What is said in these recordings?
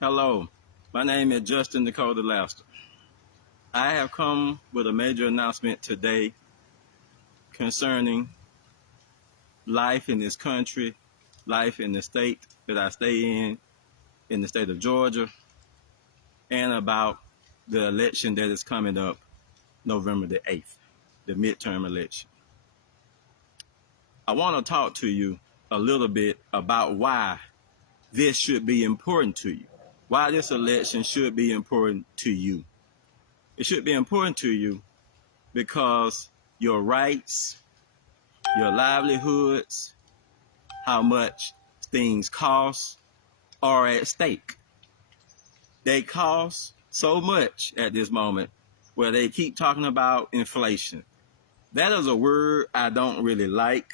Hello, my name is Justin Dekota Laster. I have come with a major announcement today concerning life in this country, life in the state that I stay in the state of Georgia, and about the election that is coming up November the 8th, the midterm election. I want to talk to you a little bit about why this should be important to you, why this election should be important to you. It should be important to you because your rights, your livelihoods, how much things cost are at stake. They cost so much at this moment where they keep talking about inflation. That is a word I don't really like.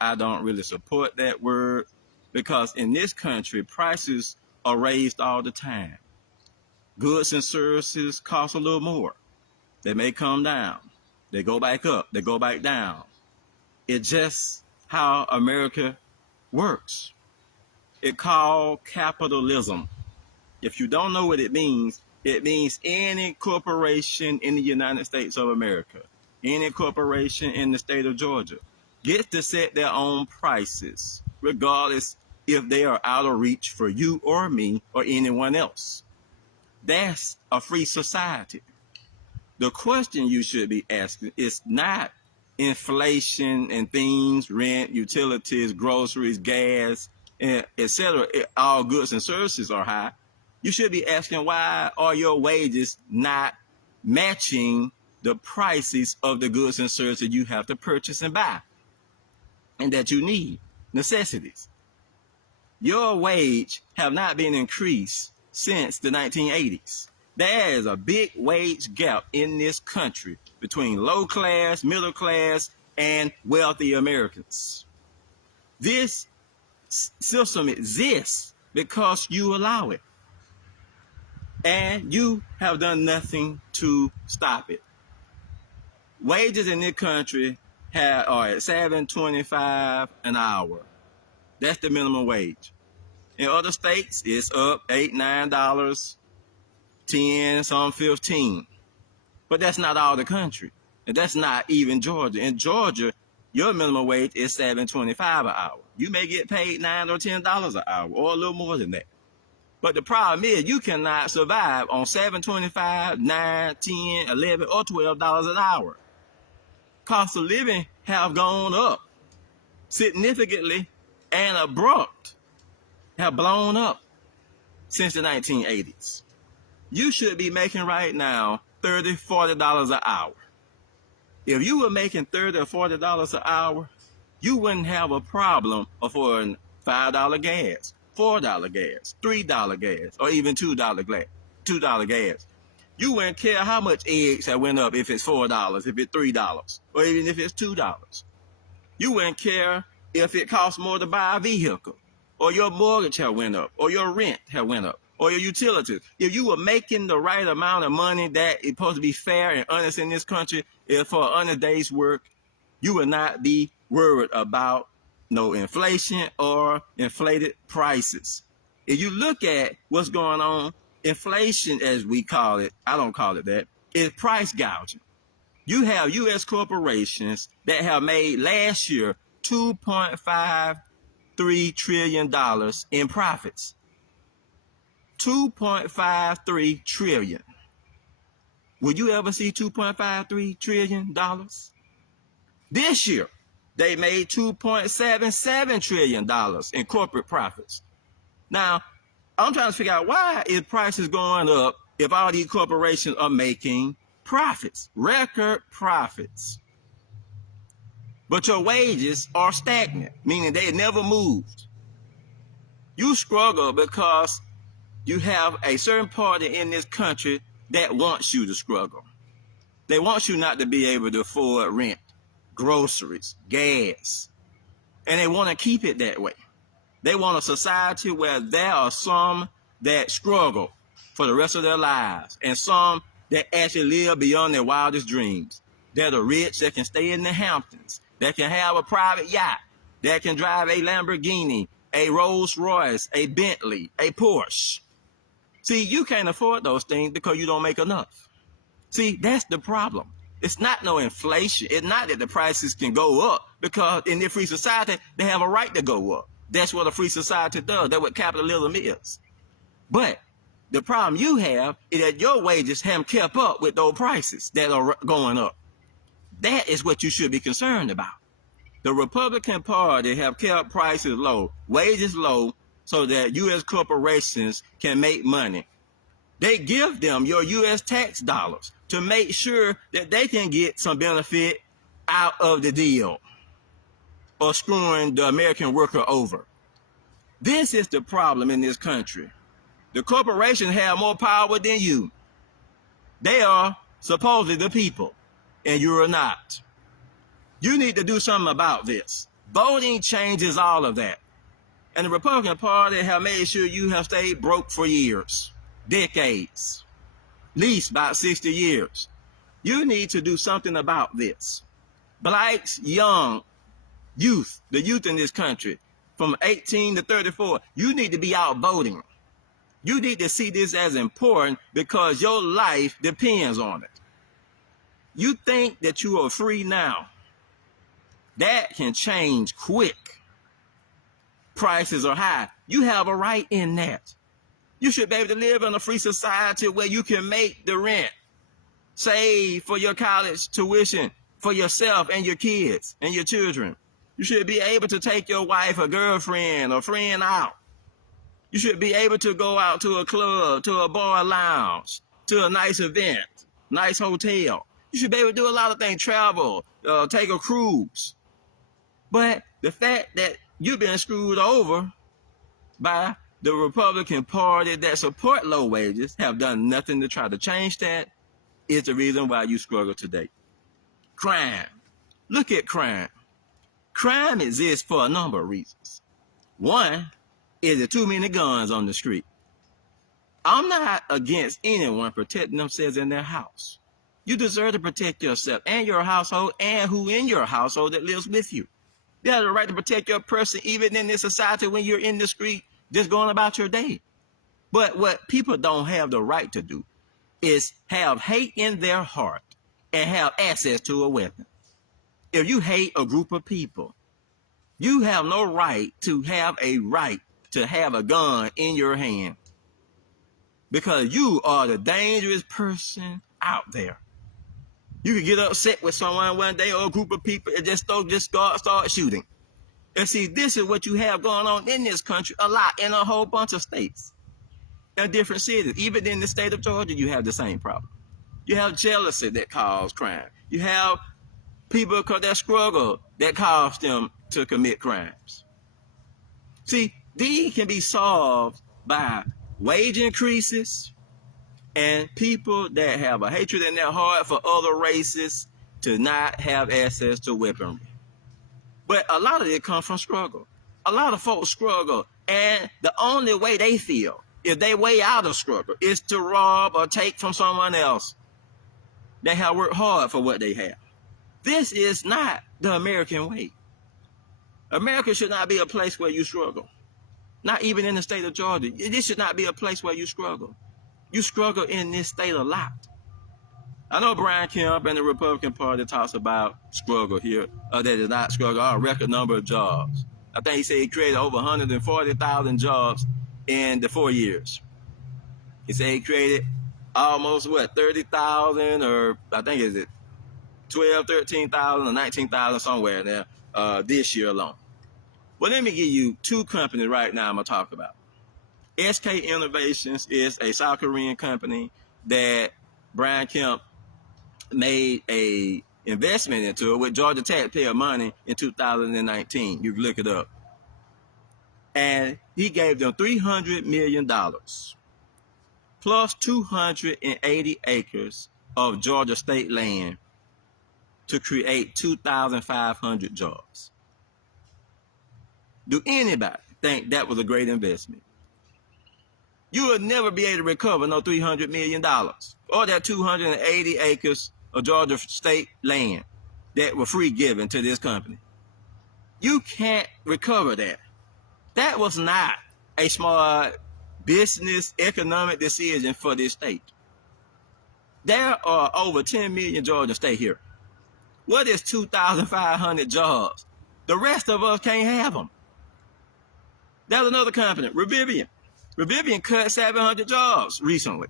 I don't really support that word because in this country, prices are raised all the time. Goods and services cost a little more. They may come down. They go back up. They go back down. It's just how America works. It's called capitalism. If you don't know what it means any corporation in the United States of America, any corporation in the state of Georgia, gets to set their own prices, regardless if they are out of reach for you or me or anyone else. That's a free society. The question you should be asking is not inflation and things, rent, utilities, groceries, gas, etc. All goods and services are high. You should be asking, why are your wages not matching the prices of the goods and services you have to purchase and buy and that you need, necessities? Your wage have not been increased since the 1980s. There is a big wage gap in this country between low class, middle class, and wealthy Americans. This system exists because you allow it. And you have done nothing to stop it. Wages in this country are at $7.25 an hour. That's the minimum wage. In other states, it's up $8, $9, 10, some 15. But that's not all the country. And that's not even Georgia. In Georgia, your minimum wage is $7.25 an hour. You may get paid $9 or $10 an hour, or a little more than that. But the problem is you cannot survive on $7.25, $9, $10, $11, or $12 an hour. Cost of living have gone up significantly, and abrupt have blown up since the 1980s. You should be making right now $30, $40 an hour. If you were making $30 or $40 an hour, you wouldn't have a problem affording $5 gas, $4 gas, $3 gas, or even $2 gas. You wouldn't care how much eggs have went up if it's $4, if it's $3, or even if it's $2. You wouldn't care if it costs more to buy a vehicle, or your mortgage have went up, or your rent have went up, or your utilities. If you were making the right amount of money that is supposed to be fair and honest in this country, if for an honest day's work, you would not be worried about no inflation or inflated prices. If you look at what's going on, inflation, as we call it, I don't call it that, is price gouging. You have U.S. corporations that have made last year $2.53 trillion in profits. $2.53 trillion. Will you ever see $2.53 trillion? This year, they made $2.77 trillion in corporate profits. Now, I'm trying to figure out, why is prices going up if all these corporations are making profits, record profits? But your wages are stagnant, meaning they never moved. You struggle because you have a certain party in this country that wants you to struggle. They want you not to be able to afford rent, groceries, gas. And they want to keep it that way. They want a society where there are some that struggle for the rest of their lives and some that actually live beyond their wildest dreams. They're the rich that can stay in the Hamptons, that can have a private yacht, that can drive a Lamborghini, a Rolls Royce, a Bentley, a Porsche. See, you can't afford those things because you don't make enough. See, that's the problem. It's not no inflation. It's not that the prices can go up, because in their free society, they have a right to go up. That's what a free society does. That's what capitalism is. But the problem you have is that your wages haven't kept up with those prices that are going up. That is what you should be concerned about. The Republican Party have kept prices low, wages low, so that U.S. corporations can make money. They give them your U.S. tax dollars to make sure that they can get some benefit out of the deal or screwing the American worker over. This is the problem in this country. The corporations have more power than you. They are supposedly the people, and you are not. You need to do something about this. Voting changes all of that. And the Republican Party have made sure you have stayed broke for years, decades, at least about 60 years. You need to do something about this. Blacks, young, youth, the youth in this country, from 18 to 34, you need to be out voting. You need to see this as important because your life depends on it. You think that you are free now. That can change quick. Prices are high. You have a right in that. You should be able to live in a free society where you can make the rent, save for your college tuition for yourself and your kids and your children. You should be able to take your wife or girlfriend or friend out. You should be able to go out to a club, to a bar lounge, to a nice event, nice hotel. You should be able to do a lot of things, travel, take a cruise. But the fact that you've been screwed over by the Republican Party that support low wages, have done nothing to try to change that, is the reason why you struggle today. Crime. Look at crime. Crime exists for a number of reasons. One is there too many guns on the street. I'm not against anyone protecting themselves in their house. You deserve to protect yourself and your household and who in your household that lives with you. You have the right to protect your person even in this society when you're in the street just going about your day. But what people don't have the right to do is have hate in their heart and have access to a weapon. If you hate a group of people, you have no right to have a gun in your hand because you are the dangerous person out there. You could get upset with someone one day or a group of people and just start shooting. And see, this is what you have going on in this country a lot in a whole bunch of states and different cities. Even in the state of Georgia, you have the same problem. You have jealousy that causes crime. You have people that struggle that cause them to commit crimes. See, these can be solved by wage increases and people that have a hatred in their heart for other races to not have access to weaponry. But a lot of it comes from struggle. A lot of folks struggle, and the only way they feel, if they way out of struggle, is to rob or take from someone else that have worked hard for what they have. This is not the American way. America should not be a place where you struggle. Not even in the state of Georgia. This should not be a place where you struggle. You struggle in this state a lot. I know Brian Kemp and the Republican Party talks about struggle here. That is not struggle, a record number of jobs. I think he said he created over 140,000 jobs in the 4 years. He said he created almost, 30,000 or I think is it 12, 13,000 or 19,000 somewhere there this year alone. Well, let me give you two companies right now I'm going to talk about. SK Innovations is a South Korean company that Brian Kemp made a investment into it with Georgia taxpayer money in 2019. You can look it up. And he gave them $300 million plus 280 acres of Georgia state land to create 2,500 jobs. Do anybody think that was a great investment? You would never be able to recover no $300 million or that 280 acres of Georgia state land that were free given to this company. You can't recover that. That was not a smart business economic decision for this state. There are over 10 million Georgians stay here. What is 2,500 jobs? The rest of us can't have them. There's another company, Revivian. Revivian cut 700 jobs recently.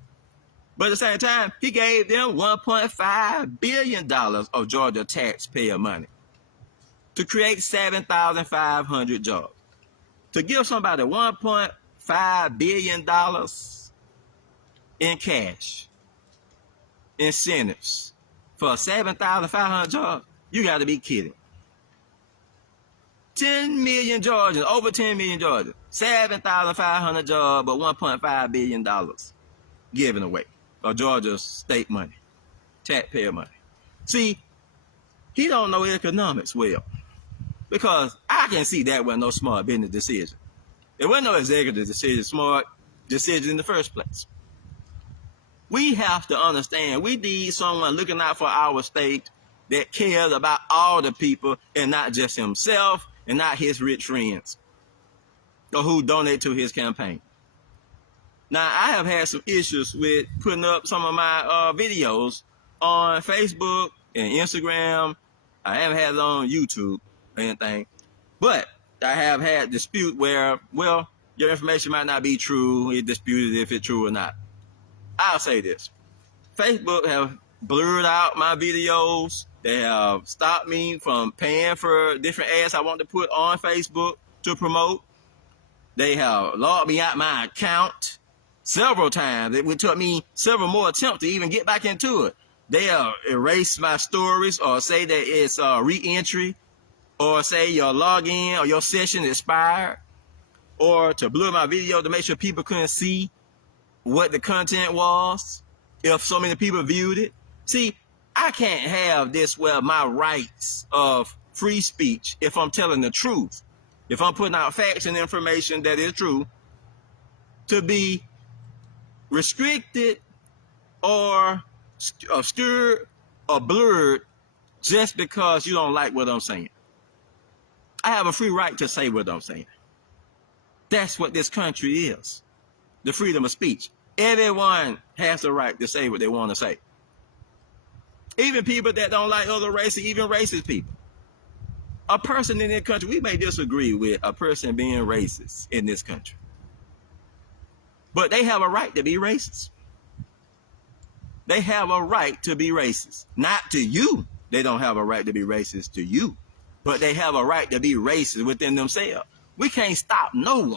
But at the same time, he gave them $1.5 billion of Georgia taxpayer money to create 7,500 jobs. To give somebody $1.5 billion in cash, incentives, for 7,500 jobs, you got to be kidding. 10 million Georgians, over 10 million Georgians, 7,500 jobs, but $1.5 billion given away of Georgia's state money, taxpayer money. See, he don't know economics well, because I can see that wasn't no smart business decision. It wasn't no executive decision, smart decision in the first place. We have to understand we need someone looking out for our state that cares about all the people and not just himself and not his rich friends or who donate to his campaign. Now, I have had some issues with putting up some of my videos on Facebook and Instagram. I haven't had it on YouTube or anything. But I have had dispute where, well, your information might not be true. It disputed if it's true or not. I'll say this. Facebook have blurred out my videos. They have stopped me from paying for different ads I want to put on Facebook to promote. They have logged me out my account several times. It took me several more attempts to even get back into it. They erase my stories or say that it's re-entry, or say your login or your session expired, or to blur my video to make sure people couldn't see what the content was if so many people viewed it. See, I can't have this where my rights of free speech, if I'm telling the truth, if I'm putting out facts and information that is true, to be restricted or obscured or blurred just because you don't like what I'm saying. I have a free right to say what I'm saying. That's what this country is. The freedom of speech. Everyone has the right to say what they want to say. Even people that don't like other races, even racist people. A person in this country, we may disagree with a person being racist in this country, but they have a right to be racist. They have a right to be racist. Not to you. They don't have a right to be racist to you, but they have a right to be racist within themselves. We can't stop no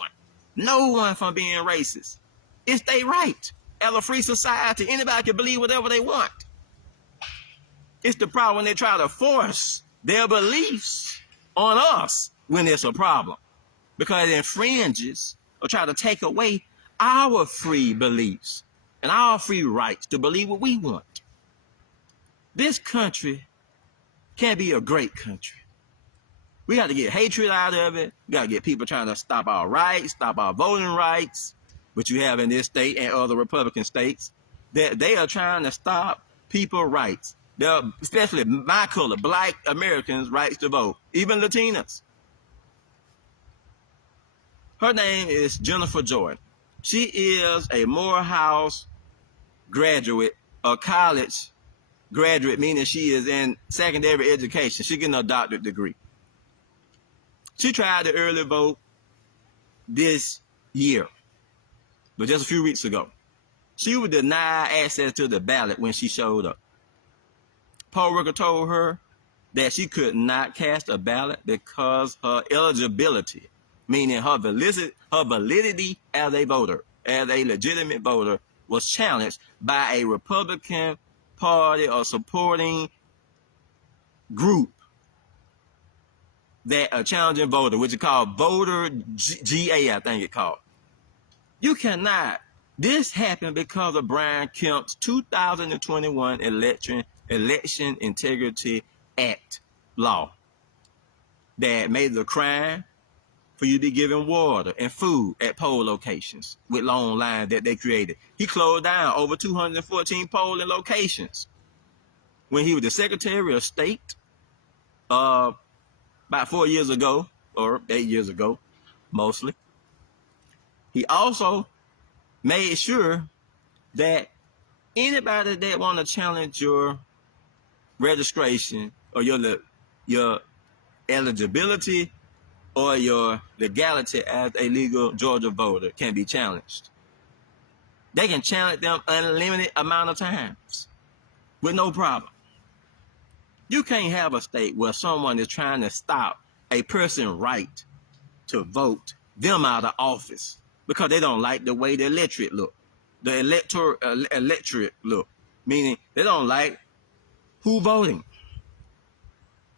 one from being racist. It's their right. As a free society, anybody can believe whatever they want. It's the problem when they try to force their beliefs on us when it's a problem, because it infringes or try to take away our free beliefs and our free rights to believe what we want. This country can be a great country. We got to get hatred out of it. We got to get people trying to stop our rights, stop our voting rights, which you have in this state and other Republican states, that they are trying to stop people's rights. Especially my color, black Americans' rights to vote, even Latinas. Her name is Jennifer Jordan. She is a Morehouse graduate, a college graduate, meaning she is in secondary education. She's getting a doctorate degree. She tried to early vote this year, but just a few weeks ago. She was denied access to the ballot when she showed up. Poll worker told her that she could not cast a ballot because her eligibility, meaning her validity as a voter, as a legitimate voter, was challenged by a Republican Party or supporting group that a challenging voter, which is called Voter GA, I think it's called. You cannot. This happened because of Brian Kemp's 2021 Election Integrity Act law that made it a crime for you to be given water and food at poll locations with long lines that they created. He closed down over 214 polling locations when he was the Secretary of State about 4 years ago, or 8 years ago, mostly. He also made sure that anybody that want to challenge your registration or your eligibility or your legality as a legal Georgia voter can be challenged. They can challenge them unlimited amount of times with no problem. You can't have a state where someone is trying to stop a person's right to vote them out of office because they don't like the way the electorate look. The electorate look, meaning they don't like who voting.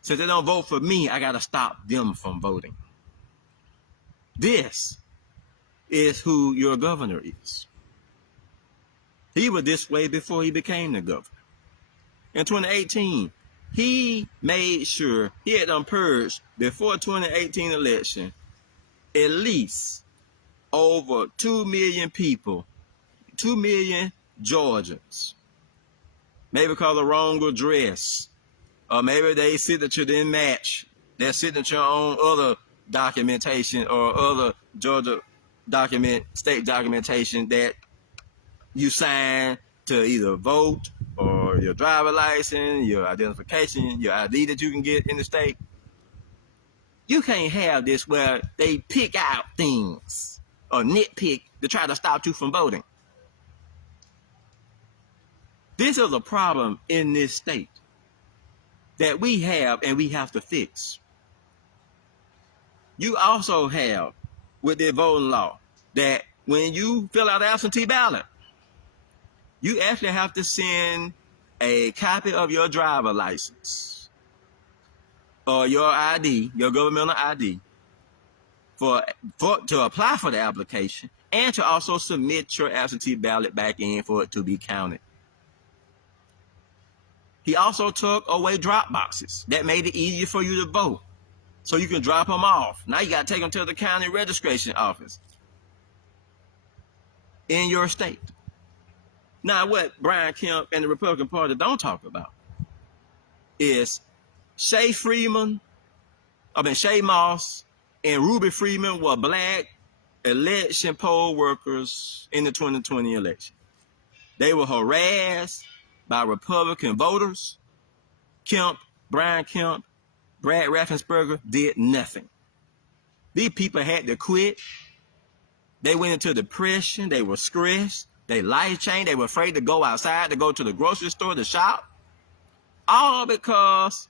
Since they don't vote for me, I got to stop them from voting. This is who your governor is. He was this way before he became the governor. In 2018, he made sure he had purged before 2018 election at least over 2 million people, 2 million Georgians. Maybe because of wrong address, or maybe their signature didn't match their signature on other documentation or other Georgia state documentation that you sign to either vote or your driver license, your identification, your ID that you can get in the state. You can't have this where they pick out things or nitpick to try to stop you from voting. This is a problem in this state that we have and we have to fix. You also have with the voting law that when you fill out absentee ballot, you actually have to send a copy of your driver license or your ID, your governmental ID, to apply for the application and to also submit your absentee ballot back in for it to be counted. He also took away drop boxes. That made it easier for you to vote. So you can drop them off. Now you got to take them to the county registration office in your state. Now what Brian Kemp and the Republican Party don't talk about is Shay Moss and Ruby Freeman were black election poll workers in the 2020 election. They were harassed by Republican voters. Brian Kemp, Brad Raffensperger did nothing. These people had to quit. They went into depression. They were stressed. They life changed. They were afraid to go outside, to go to the grocery store, to shop. All because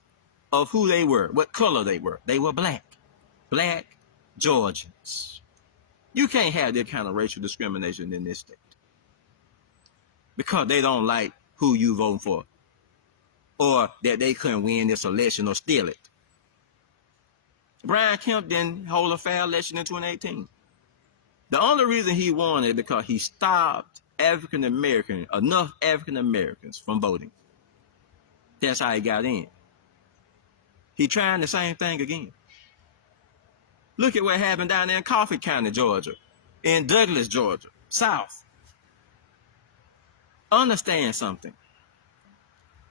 of who they were, what color they were. They were black. Black Georgians. You can't have that kind of racial discrimination in this state because they don't like who you vote for or that they couldn't win this election or steal it. Brian Kemp didn't hold a fair election in 2018. The only reason he won is because he stopped enough African Americans from voting. That's how he got in. He trying the same thing again. Look at what happened down there in Coffee County, Georgia, in Douglas, Georgia, South. Understand something.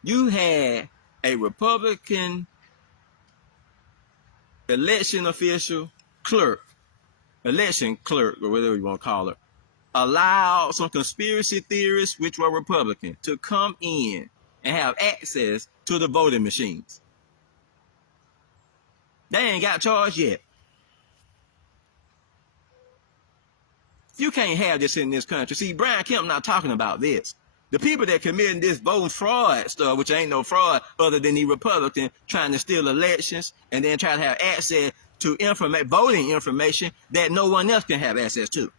You had a Republican election official election clerk, or whatever you want to call it, allowed some conspiracy theorists, which were Republican, to come in and have access to the voting machines. They ain't got charged yet. You can't have this in this country. See, Brian Kemp not talking about this. The people that committing this voting fraud stuff, which ain't no fraud other than the Republican trying to steal elections and then try to have access to voting information that no one else can have access to.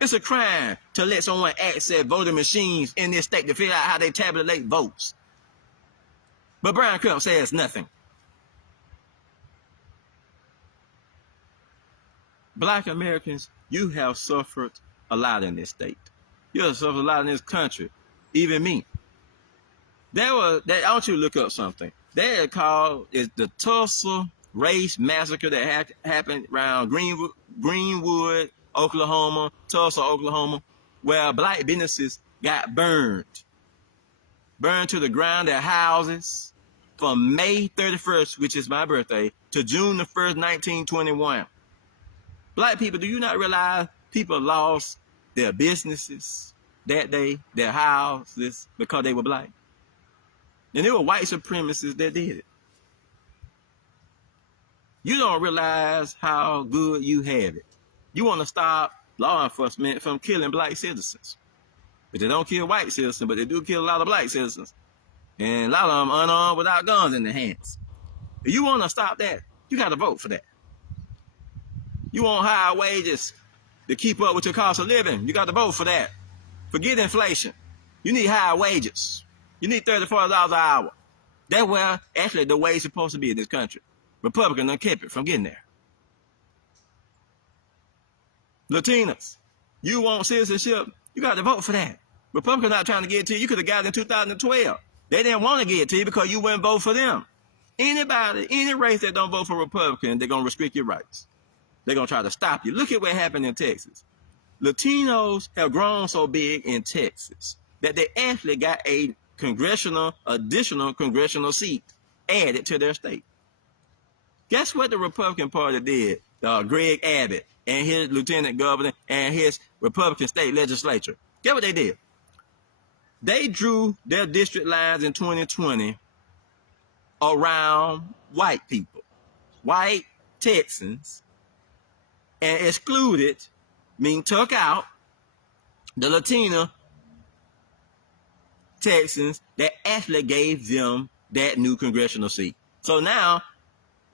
It's a crime to let someone access voting machines in this state to figure out how they tabulate votes. But Brian Kemp says nothing. Black Americans, you have suffered a lot in this state. You have suffered a lot in this country. Even me. I want you to look up something. They called it the Tulsa race massacre that happened around Greenwood, Oklahoma, Tulsa, Oklahoma, where black businesses got burned to the ground, their houses, from May 31st, which is my birthday, to June the 1st, 1921. Black people, do you not realize People lost their businesses that day, their houses, because they were black. And it were white supremacists that did it. You don't realize how good you have it. You want to stop law enforcement from killing black citizens. But they don't kill white citizens, but they do kill a lot of black citizens. And a lot of them unarmed without guns in their hands. If you want to stop that, you got to vote for that. You want higher wages to keep up with your cost of living, you got to vote for that. Forget inflation. You need higher wages. You need $30, $40 an hour. That's where actually the wage is supposed to be in this country. Republicans done kept it from getting there. Latinas, you want citizenship, you got to vote for that. Republicans not trying to get it to you. You could have got it in 2012. They didn't want to get it to you because you wouldn't vote for them. Anybody, any race that don't vote for Republican, they're going to restrict your rights. They're going to try to stop you. Look at what happened in Texas. Latinos have grown so big in Texas that they actually got a additional congressional seat added to their state. Guess what the Republican Party did? Greg Abbott and his lieutenant governor and his Republican state legislature. Guess what they did? They drew their district lines in 2020 around white people, white Texans, and excluded, took out the Latina Texans that actually gave them that new congressional seat. So now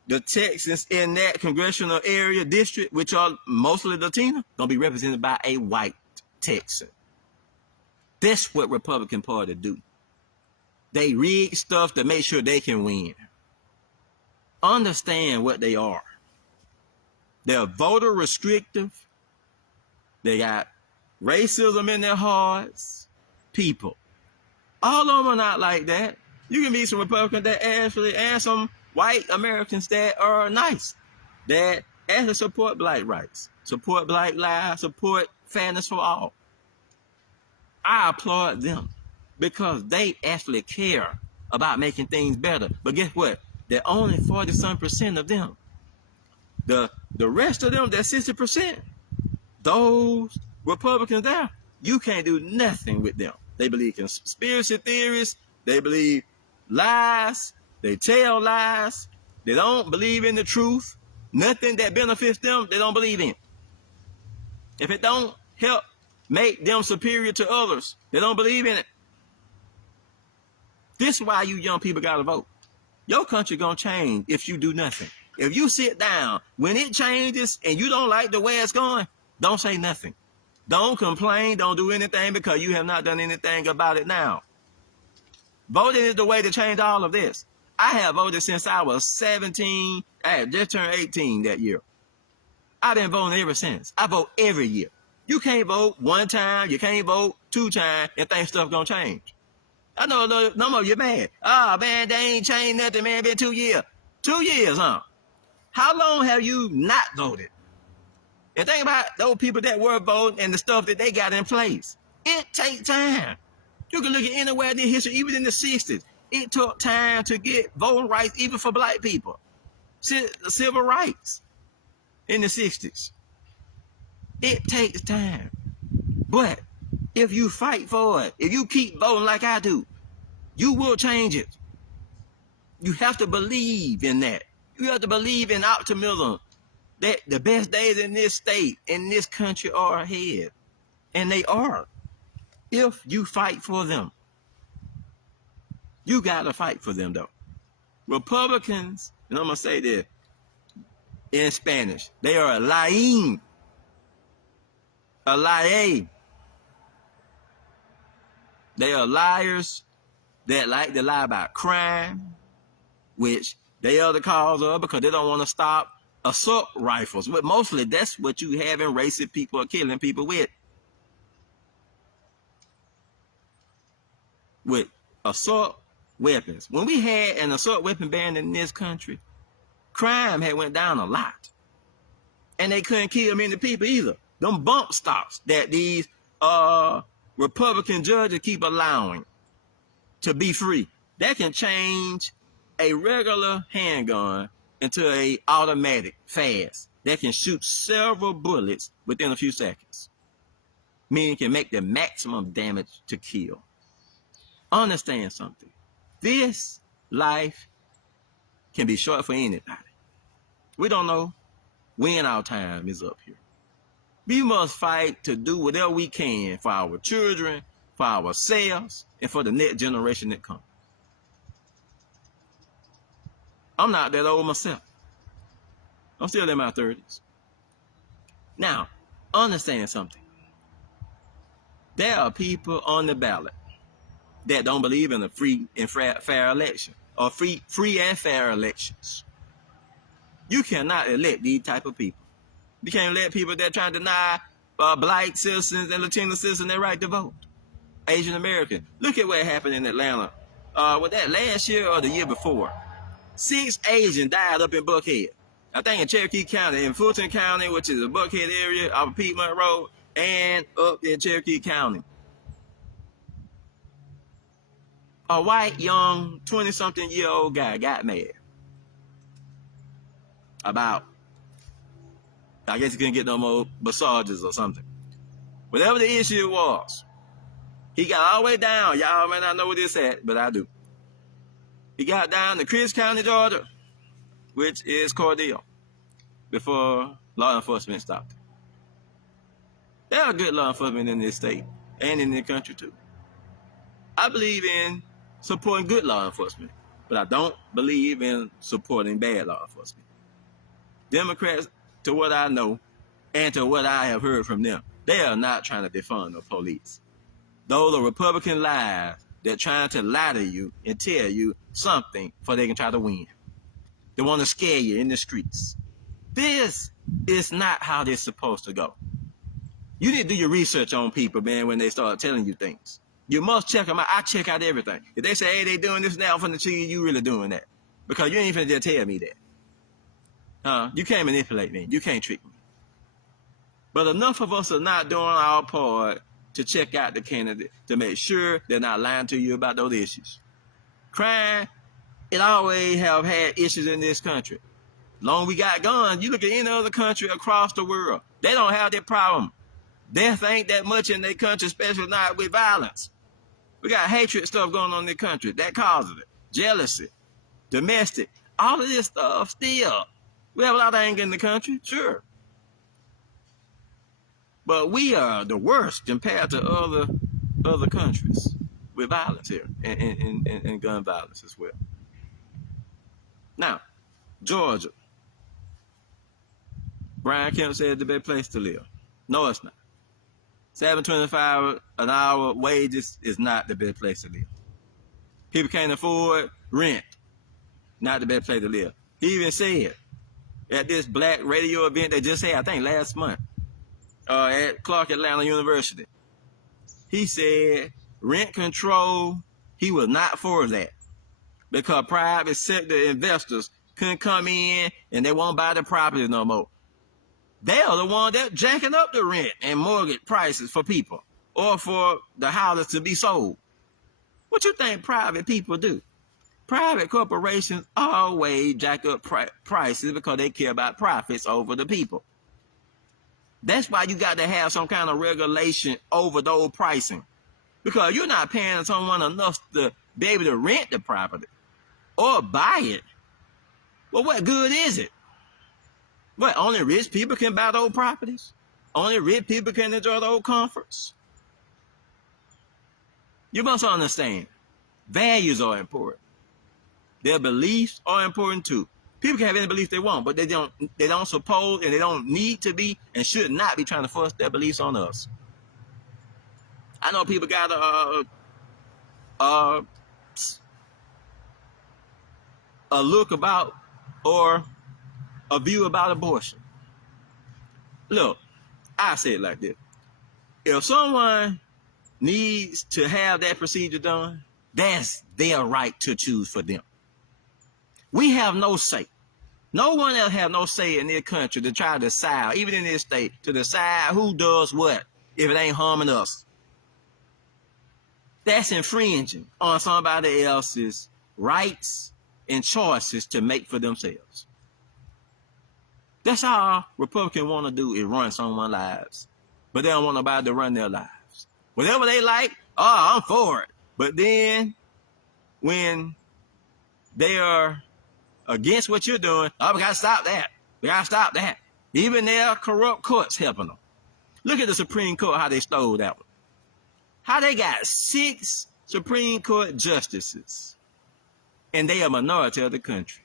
the Texans in that congressional area district, which are mostly Latina, gonna be represented by a white Texan. That's what Republican Party do. They rig stuff to make sure they can win. Understand what they are. They're voter restrictive. They got racism in their hearts. People. All of them are not like that. You can meet some Republicans that actually, and some white Americans that are nice, that actually support black rights, support black lives, support fairness for all. I applaud them because they actually care about making things better. But guess what? They're only 40-some% of them. The rest of them, that 60%, those Republicans there, you can't do nothing with them. They believe conspiracy theories. They believe lies. They tell lies. They don't believe in the truth. Nothing that benefits them, they don't believe in. If it don't help make them superior to others, they don't believe in it. This is why you young people got to vote. Your country going to change if you do nothing. If you sit down, when it changes and you don't like the way it's going, don't say nothing. Don't complain. Don't do anything because you have not done anything about it now. Voting is the way to change all of this. I have voted since I was 17. I had just turned 18 that year. I've been voting ever since. I vote every year. You can't vote one time. You can't vote 2 times and think stuff going to change. I know some of you mad. Oh, man, they ain't changed nothing, man. Been 2 years. 2 years, huh? How long have you not voted? And think about those people that were voting and the stuff that they got in place. It takes time. You can look at anywhere in the history, even in the 60s. It took time to get voting rights, even for black people. Civil rights in the 60s. It takes time. But if you fight for it, if you keep voting like I do, you will change it. You have to believe in that. You have to believe in optimism that the best days in this state, in this country are ahead. And they are. If you fight for them. You got to fight for them, though. Republicans, and I'm going to say this in Spanish, they are lying. A lie. They are liars that like to lie about crime, which they are the cause of because they don't want to stop assault rifles. But mostly that's what you have in racist people are killing people with. With assault weapons. When we had an assault weapon ban in this country, crime had went down a lot. And they couldn't kill many people either. Them bump stocks that these Republican judges keep allowing to be free, that can change a regular handgun into a automatic fast that can shoot several bullets within a few seconds, meaning can make the maximum damage to kill. Understand something. This life can be short for anybody. We don't know when our time is up here. We must fight to do whatever we can for our children, for ourselves, and for the next generation that comes. I'm not that old myself. I'm still in my 30s. Now, understand something. There are people on the ballot that don't believe in a free and fair election or free and fair elections. You cannot elect these type of people. You can't elect people that try to deny black citizens and Latino citizens their right to vote. Asian American. Look at what happened in Atlanta. Was that last year or the year before? 6 Asians died up in Buckhead. I think in Cherokee County, in Fulton County, which is a Buckhead area off of Piedmont Road, and up in Cherokee County. A white, young, 20-something-year-old guy got mad about, I guess he couldn't get no more massages or something. Whatever the issue was, he got all the way down. Y'all may not know where this at, but I do. He got down to Chris County, Georgia, which is Cordell, before law enforcement stopped him. There are good law enforcement in this state and in the country too. I believe in supporting good law enforcement, but I don't believe in supporting bad law enforcement. Democrats, to what I know and to what I have heard from them, they are not trying to defund the police. Those are Republican lies that are trying to lie to you and tell you something so they can try to win. They want to scare you in the streets. This is not how this is supposed to go. You need to do your research on people, man, when they start telling you things. You must check them out. I check out everything. If they say, hey, they doing this now from the tree, you really doing that. Because you ain't finna just tell me that. You can't manipulate me. You can't trick me. But enough of us are not doing our part to check out the candidate to make sure they're not lying to you about those issues. Crime, it always have had issues in this country. Long we got guns, you look at any other country across the world, they don't have that problem. Death ain't that much in their country, especially not with violence. We got hatred stuff going on in the country. That causes it. Jealousy. Domestic. All of this stuff still. We have a lot of anger in the country, sure. But we are the worst compared to other countries with violence here and gun violence as well. Now, Georgia. Brian Kemp said the best place to live. No, it's not. $7.25 an hour wages is not the best place to live. People can't afford rent. Not the best place to live. He even said at this black radio event they just had, I think last month, at Clark Atlanta University, he said rent control, he was not for that. Because private sector investors couldn't come in and they won't buy the property no more. They are the ones that jacking up the rent and mortgage prices for people or for the houses to be sold. What you think private people do? Private corporations always jack up prices because they care about profits over the people. That's why you got to have some kind of regulation over those pricing. Because you're not paying someone enough to be able to rent the property or buy it. Well, what good is it? What, only rich people can buy those properties? Only rich people can enjoy those comforts? You must understand, values are important. Their beliefs are important too. People can have any belief they want, but they don't suppose and they don't need to be and should not be trying to force their beliefs on us. I know people got a look about or a view about abortion. Look, I say it like this. If someone needs to have that procedure done, that's their right to choose for them. We have no say. No one else have no say in this country to try to decide, even in this state, to decide who does what if it ain't harming us. That's infringing on somebody else's rights and choices to make for themselves. That's all Republicans want to do is run someone's lives. But they don't want nobody to run their lives. Whatever they like, oh, I'm for it. But then when they are against what you're doing, oh, we got to stop that. We got to stop that. Even their corrupt courts helping them. Look at the Supreme Court, how they stole that one. How they got 6 Supreme Court justices, and they are a minority of the country.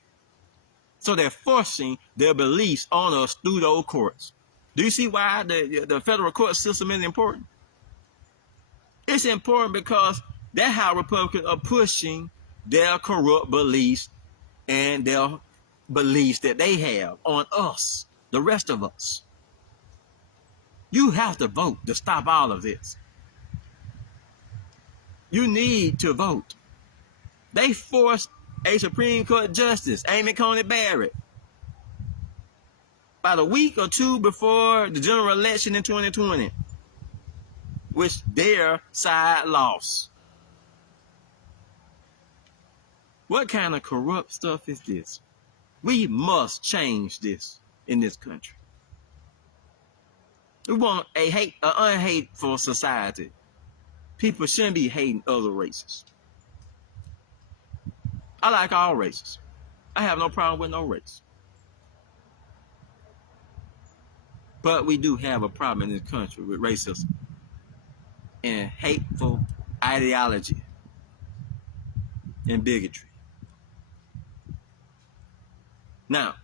So they're forcing their beliefs on us through those courts. Do you see why the federal court system is important? It's important because that's how Republicans are pushing their corrupt beliefs and their beliefs that they have on us, the rest of us. You have to vote to stop all of this. You need to vote. They forced a Supreme Court Justice, Amy Coney Barrett, about a week or two before the general election in 2020, which their side lost. What kind of corrupt stuff is this? We must change this in this country. We want an unhateful society. People shouldn't be hating other races. I like all races. I have no problem with no race. But we do have a problem in this country with racism and hateful ideology and bigotry. Now,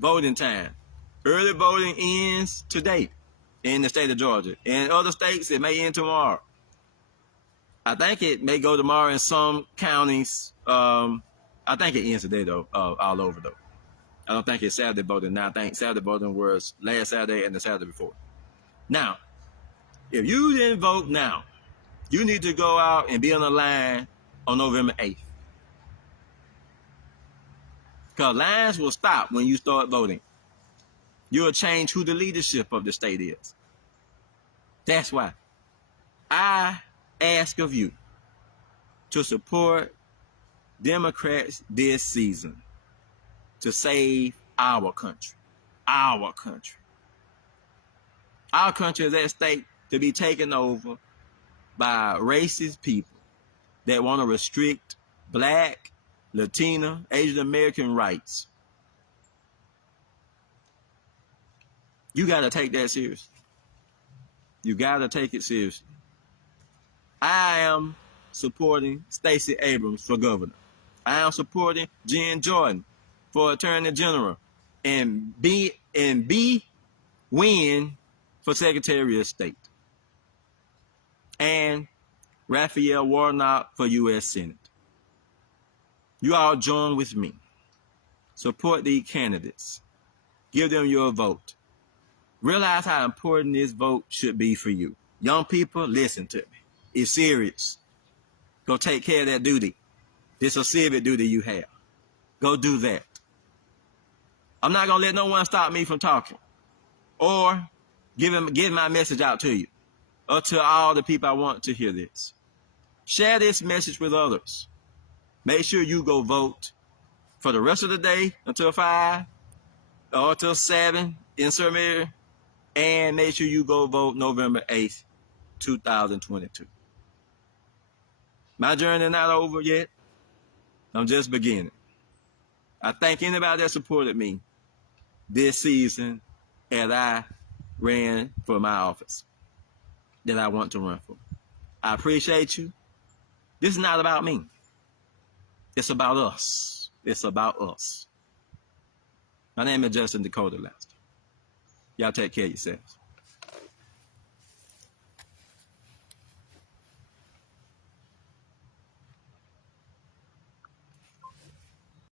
voting time. Early voting ends today in the state of Georgia. In other states, it may end tomorrow. I think it may go tomorrow in some counties. I think it ends today, though, all over, though. I don't think it's Saturday voting now. I think Saturday voting was last Saturday and the Saturday before. Now, if you didn't vote now, you need to go out and be on the line on November 8th. Because lines will stop when you start voting. You'll change who the leadership of the state is. That's why I ask of you to support Democrats this season to save our country. Our country. Our country is at stake to be taken over by racist people that want to restrict Black, Latino, Asian American rights. You got to take that seriously. You got to take it seriously. I am supporting Stacey Abrams for governor. I am supporting Jen Jordan for Attorney General, and B Win for Secretary of State, and Raphael Warnock for U.S. Senate. You all join with me. Support these candidates. Give them your vote. Realize how important this vote should be for you. Young people, listen to me. It's serious. Go take care of that duty. This is a civic duty you have. Go do that. I'm not going to let no one stop me from talking or give my message out to you or to all the people I want to hear this. Share this message with others. Make sure you go vote for the rest of the day until 5 or until 7 in some area, and make sure you go vote November 8th, 2022. My journey is not over yet. I'm just beginning. I thank anybody that supported me this season as I ran for my office that I want to run for. I appreciate you. This is not about me. It's about us. It's about us. My name is Dekota. Y'all take care of yourselves.